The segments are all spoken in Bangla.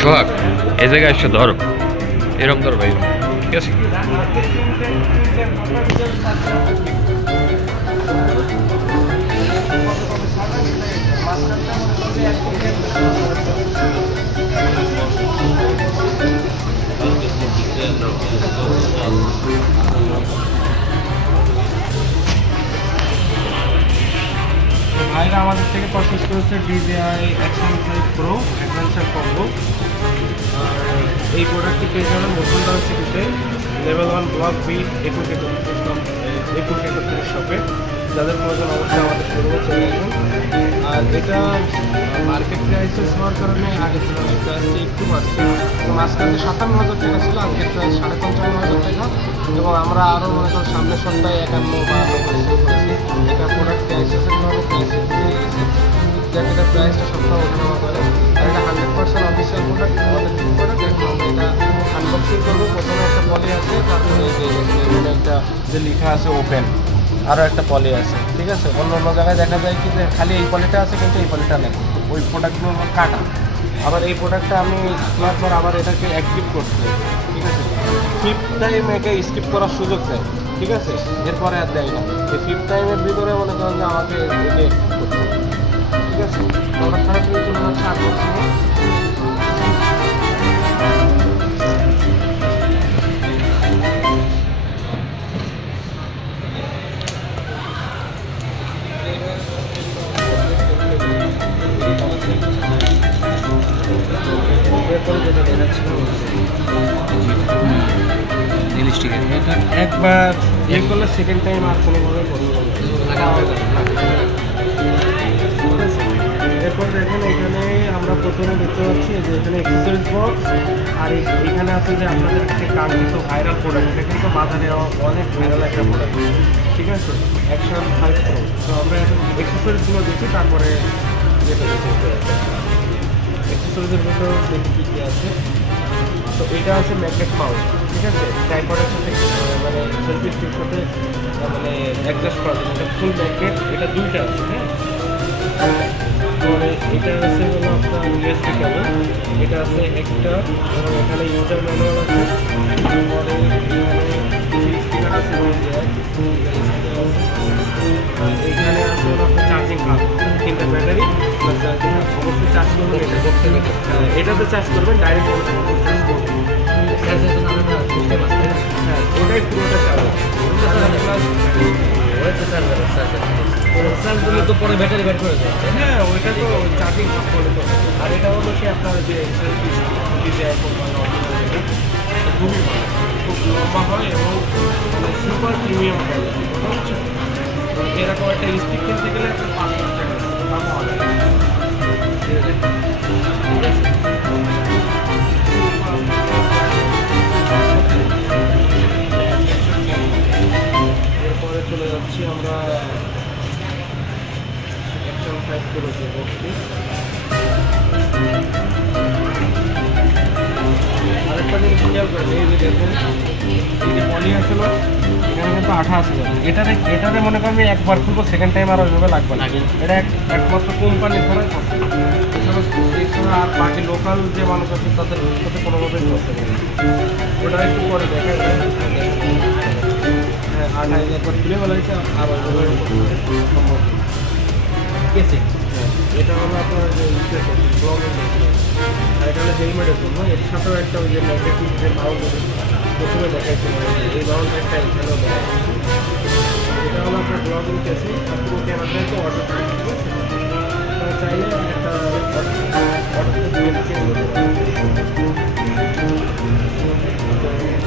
সোহাগ এই জায়গায় এসে ধরো, এরকম ধরো ভাই, ঠিক আছে? ভাইরা আমাদের থেকে পারচেস করেছে DJI Action 5 Pro adventure combo. এই প্রোডাক্টটি পেয়ে যাবেন বসুন্ধরা সিটিতে লেভেল 1 ব্লক বি একুশ শপে। যাদের প্রয়োজন অবশ্যই আমাদের শোরুমে চলে আসবেন। আর এটা মার্কেট প্রাইসেস হওয়ার কারণে আগে ছিল প্রাইসটা একটু বাড়ছে, তো মাঝখানে 57,000 টাকা ছিল, আজকের প্রাইস 55,500 টাকা। এবং আমরা আরও মনে করেন সামনের সপ্তাহে 51 বা 90 সেল করেছি। এটা প্রোডাক্ট প্রাইসেসের ভাবে প্রাইস উঠে গেছে, যাতে এটা প্রাইসটা সবসময় ওঠানামা করে। আর এটা 100% অফিসিয়াল প্রোডাক্ট, আমাদের প্রোডাক্ট। এখন আমরা এটা আনবক্সিং করবো। প্রথমে একটা পলি আছে, তারপরে এখানে একটা যে লেখা আছে ওপেন, আরও একটা পলি আছে, ঠিক আছে? অন্য অন্য জায়গায় দেখা যায় কি যে খালি এই পলিটা আছে, কিন্তু এই পলিটা নেই, ওই প্রোডাক্টগুলো কাটা। আবার এই প্রোডাক্টটা আমি খোলার পর আবার এটাকে অ্যাক্টিভ করতে, ঠিক আছে? 5th টাইম একে স্কিপ করার সুযোগ দেয়, ঠিক আছে? এরপরে আর দেয় না। এই 5th টাইমের ভিতরে মনে করেন যে আমাকে একে করতে হবে, ঠিক আছে? আমরা সরাসরি চলে যাচ্ছি আনবক্সিং। এটা একবার ইয়ে করলে সেকেন্ড টাইম আর কোনোভাবে করবো না। এরপর দেখেন এখানে আমরা প্রথমে দেখতে পাচ্ছি যে এখানে অ্যাক্সেসরিজ বক্স, আর এখানে আছে যে আপনাদের একটা কাঙ্ক্ষিত ভাইরাল প্রোডাক্ট। এটা কিন্তু বাজারে অনেক ভাইরাল একটা প্রোডাক্ট, ঠিক আছে? Action 5 Pro। তো আমরা এখন অ্যাক্সেসরিজগুলো দেখি, তারপরে যেটা দেখি অ্যাক্সেসরিজের ভিতরে দেখি কী কী আছে। তো এটা আছে ম্যাগনেট মাউন্ট, ঠিক আছে? ট্রাইপডের সাথে মানে সেলফি স্টিকের সাথে মানে অ্যাডজাস্ট করা যায়। এটা ফুল ম্যাগনেট, এটা দুইটা আছে, হ্যাঁ। পরে এটা আছে হলো আপনার USB কেবল, এটা আছে একটা, এবং এখানে ইউজার ম্যানুয়াল আছে। পরে স্পিকার আছে, এখানে আছে হলো আপনার চার্জিং কাপ, 3টা ব্যাটারি প্লাস চার্জিং কাপ। অবশ্যই চার্জ করবেন এটাতে চার্জ করবেন, ডাইরেক্ট চার্জ করবেন। হ্যাঁ, ওটাই পুরোটা চার্জ। চার্জ দিলে তো পরে ব্যাটারি ব্যাট করে দেয়। হ্যাঁ, ওইটা তো চার্জিং কাপ করে তো। আর এটা হলো কি আপনার যে খুবই ভালো, খুব লম্বা হয় এবং সুপার প্রিমিয়াম কোয়ালিটি, বুঝছেন? এরকম একটা স্টিক কিনতে গেলে একটা 5,000 টাকা দাম হবে, ঠিক আছে? এরপরে চলে যাচ্ছি আমরা Action 5 Pro যে বক্সটি। আরেকটা জিনিস খেয়াল করেন, এই যে দেখুন এই যে পলি আছে না, এখানে কিন্তু আঠা আছে। এটাতে মনে করেন আমি একবার খুলবো, সেকেন্ড টাইম আর ওইভাবে লাগবে না। এটা একমাত্র কোম্পানির ধরে এছাড়া আর বাকি লোকাল যে মানুষ আছে তাদের সাথে কোনোভাবেই করতে পারে। ওটা একটু পরে দেখা যায়। হ্যাঁ, আঠা একবার খুলে বলা হয়েছে, আবার ওইভাবে সম্ভব। হ্যাঁ, এটা হলো আপনার যে ব্লগের, আর এটা হলো হেলমেটের জন্য। এর সাথেও একটা ওই যে ম্যাগনেটিক যে মাউন্ট প্রথমে দেখাইছিল, এই মাউন্ট একটা এখানেও দেওয়া আছে। এটা হলো আপনার ব্লগিং কেসে, আর পুরো ক্যামেরাটাই তো অর্ডার করে, ঠিক আছে? আপনারা চাইলে একটা অর্ডার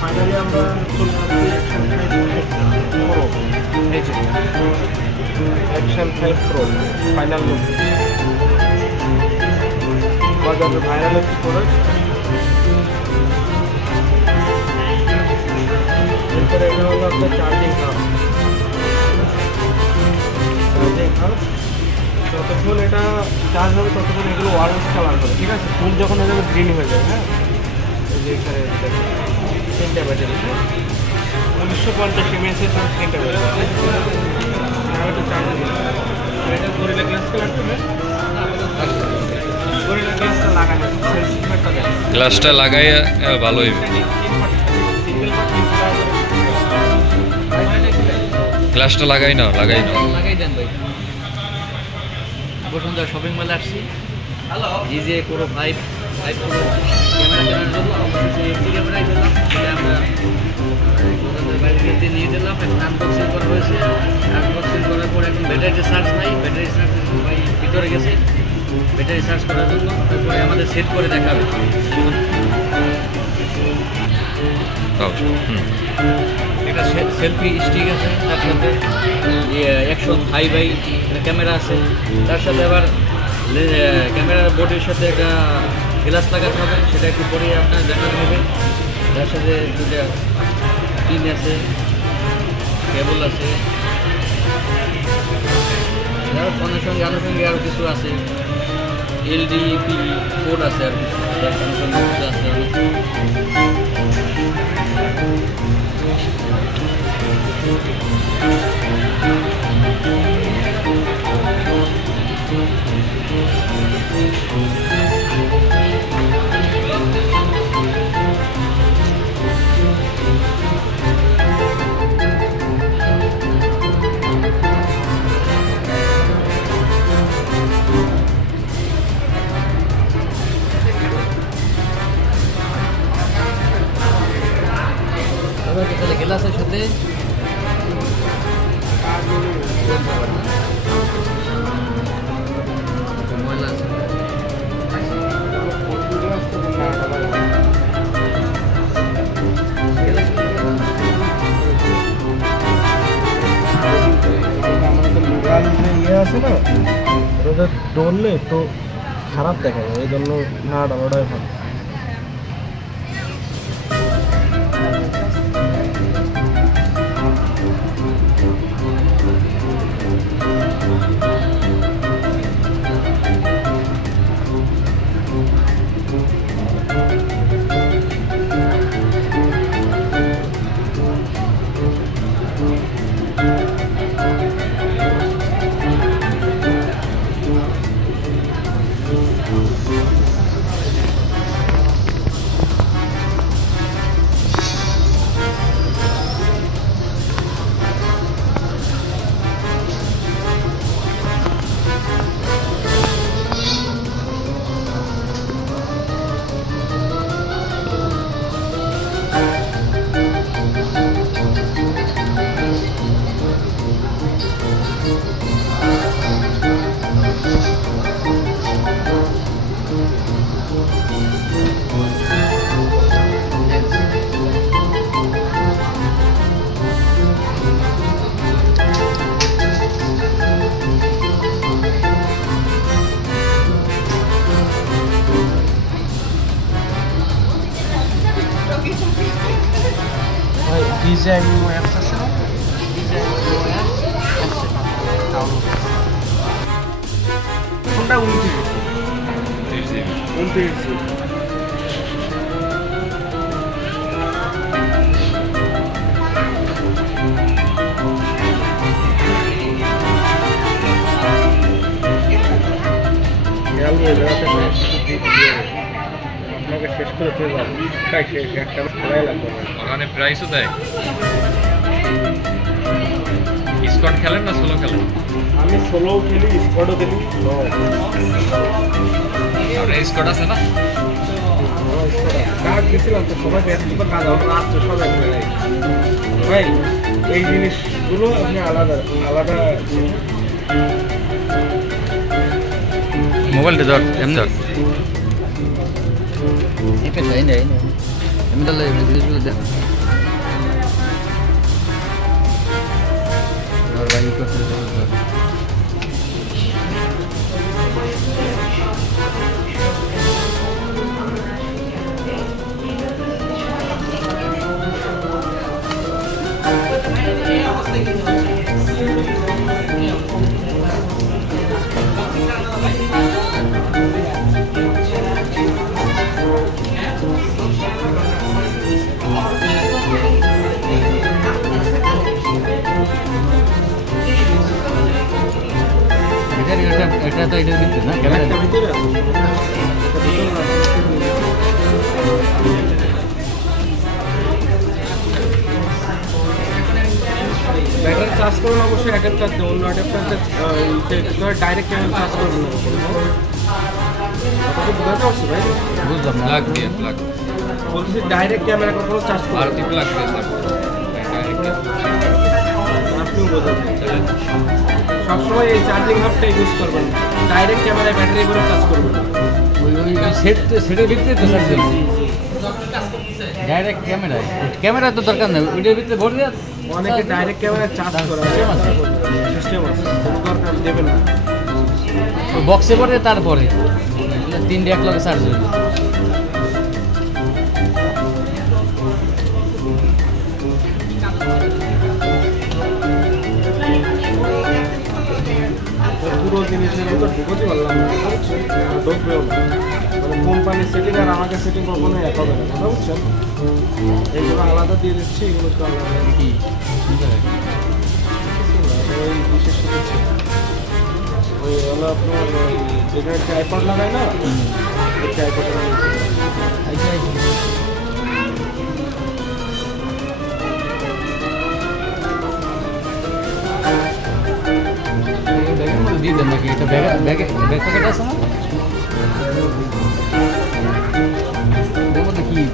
ফাইনালি আমরা চলে যাচ্ছি Action 5 Pro। এই যে Action 5 Pro ফাইনাল লুক, বাজারে ভাইরাল একটি প্রোডাক্ট। এরপরে এটা হলো আপনার চার্জিং হাব। যতক্ষণ এটা চার্জ হবে ততক্ষণ এগুলো অরেঞ্জ কালার হবে, ঠিক আছে? ফুল যখন হয়ে যাবে গ্রিন হয়ে যাবে। হ্যাঁ, এই যে এখানে 3টা ব্যাটারি, 1950 mAh 3টা ব্যাটারি। এটা গরিলা গ্লাস কালার তো গরিলা গ্লাসটা লাগানো সেন্সিটিভটা দেয় গ্লাসটা লাগাই ভালো হইবে গ্লাসটা লাগাই না লাগাই দেন ভাই বসুন্ধরা শপিং মলে আসছি এই যে পুরো ফাইভ পুরো ক্যামেরা কেনার জন্য অবশ্যই একটি ক্যামেরাই দিলাম সেটা আমরা বাইরে নিয়ে দিলাম এখন আনবক্সিং করা হয়েছে আনবক্সিং করার পর এখন ব্যাটারি চার্জ নাই ব্যাটারি চার্জ ভাই ভিতরে গেছে ব্যাটারি চার্জ করার জন্য তারপরে আমাদের সেট করে দেখাবে এটা সেলফি স্টিক আছে তার সাথে অ্যাকশন হাই ক্যামেরা আছে তার সাথে আবার ক্যামেরার বোর্ডের সাথে একটা গ্লাস লাগাতে হবে সেটা একটু পরে আপনার দেখাতে হবে তার সাথে দুটা পিন আছে কেবল আছে সঙ্গে আনুষঙ্গে আরও কিছু আছে এলডিপি কোড আছে আর কিছু আনুষঙ্গে আছে তাহলে গ্লাসের সাথে ময়লা আছে ইয়ে আছে না ওটা ডললে তো খারাপ দেখা যায় এই জন্য না ডালাটাই ভালো ডিজাইন অ্যাপস আছে না কোনটা 29 আপনাকে শেষ করে চলে যাবো তাই শেষ একটা খেলাই লাগবে ওখানে প্রাইসও দেয় স্কোয়াড খেলেন না সোলো খেলেন আমি সোলো খেলি স্কোয়াডও খেলি স্কোয়াড আছে না কাজ গেছিলাম তো সবাই ব্যস্ত কাজ হবে রাত্রে সবাই ভাই এই জিনিসগুলো আপনি আলাদা আলাদা মোবাইলটা ধর এমনি ধর এটা চাই না আমি তাহলে ভিডিওগুলো দেখ আর ভাই করতে এটা তো এটার ভিতরে না ক্যামেরা একটা ভিতরে আছে, একটা ভিতরে না। ব্যাটারি চার্জ করবেন অবশ্যই অ্যাডাপ্টার দিয়ে, অন্য অ্যাডাপ্টারতে ডাইরেক্ট ক্যামেরা চার্জ করবেন না। আপনাকে বোঝাতে পারছি ভাই? বুঝলাম না। প্লাগ দিয়ে প্লাগ বলছি ডাইরেক্ট ক্যামেরা কখনো চার্জ করবেন আরতি প্লাগ দিয়ে স্যার আপনিও বোঝাবেন। সবসময় এই চার্জিং হাবটা ইউজ করবেন, ডাইরেক্ট ক্যামেরায় ব্যাটারিগুলো চার্জ করবেন। ওই সেটের ভিতরে তো স্যার ডাইরেক্ট ক্যামেরা তো দরকার নেই, ভিডিওর ভিতরে ভরে দেওয়া। অনেকে ডাইরেক্ট ক্যামেরায় চার্জ করে, সিস্টেম আছে, দরকার দেবেন না। বক্সে পড়ে তারপরে 3 এক লগে চার্জ হয়ে যায়। পুরো জিনিসের ভিতর ঢুকতে পারলাম না, ঢুকবেও না। মানে কোম্পানির সেটিং আর আমাকে সেটিং কখনো এক হবে না, কথা বুঝছেন? এইগুলো আলাদা দিয়ে দিচ্ছি, এগুলো তো আলাদা। কি ওই বিশেষ কিছু ওই হলো আপনার যেখানে ট্রাইপড লাগায় না, ওই ট্রাইপডের দিয়ে দেন নাকি? এটা ব্যাগ প্যাকেট আছে না? ওর মধ্যে কি নিয়ে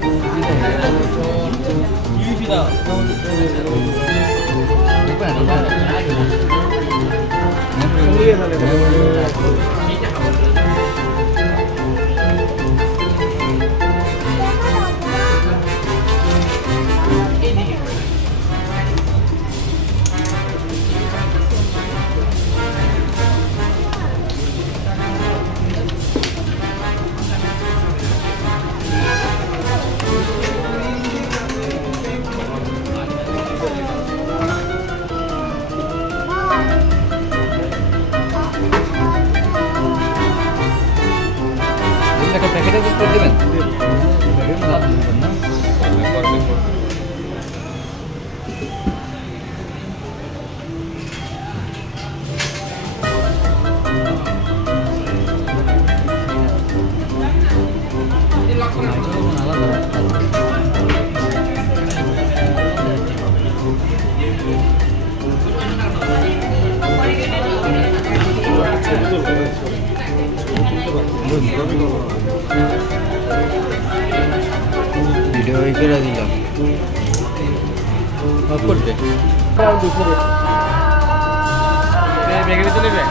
তাহলে একটা প্যাকেটে করে দেবেন। লাভ নেবেন না। ভিডিও করে দিলাম অফ করবে। ব্যাগের ভিতরে ব্যাগ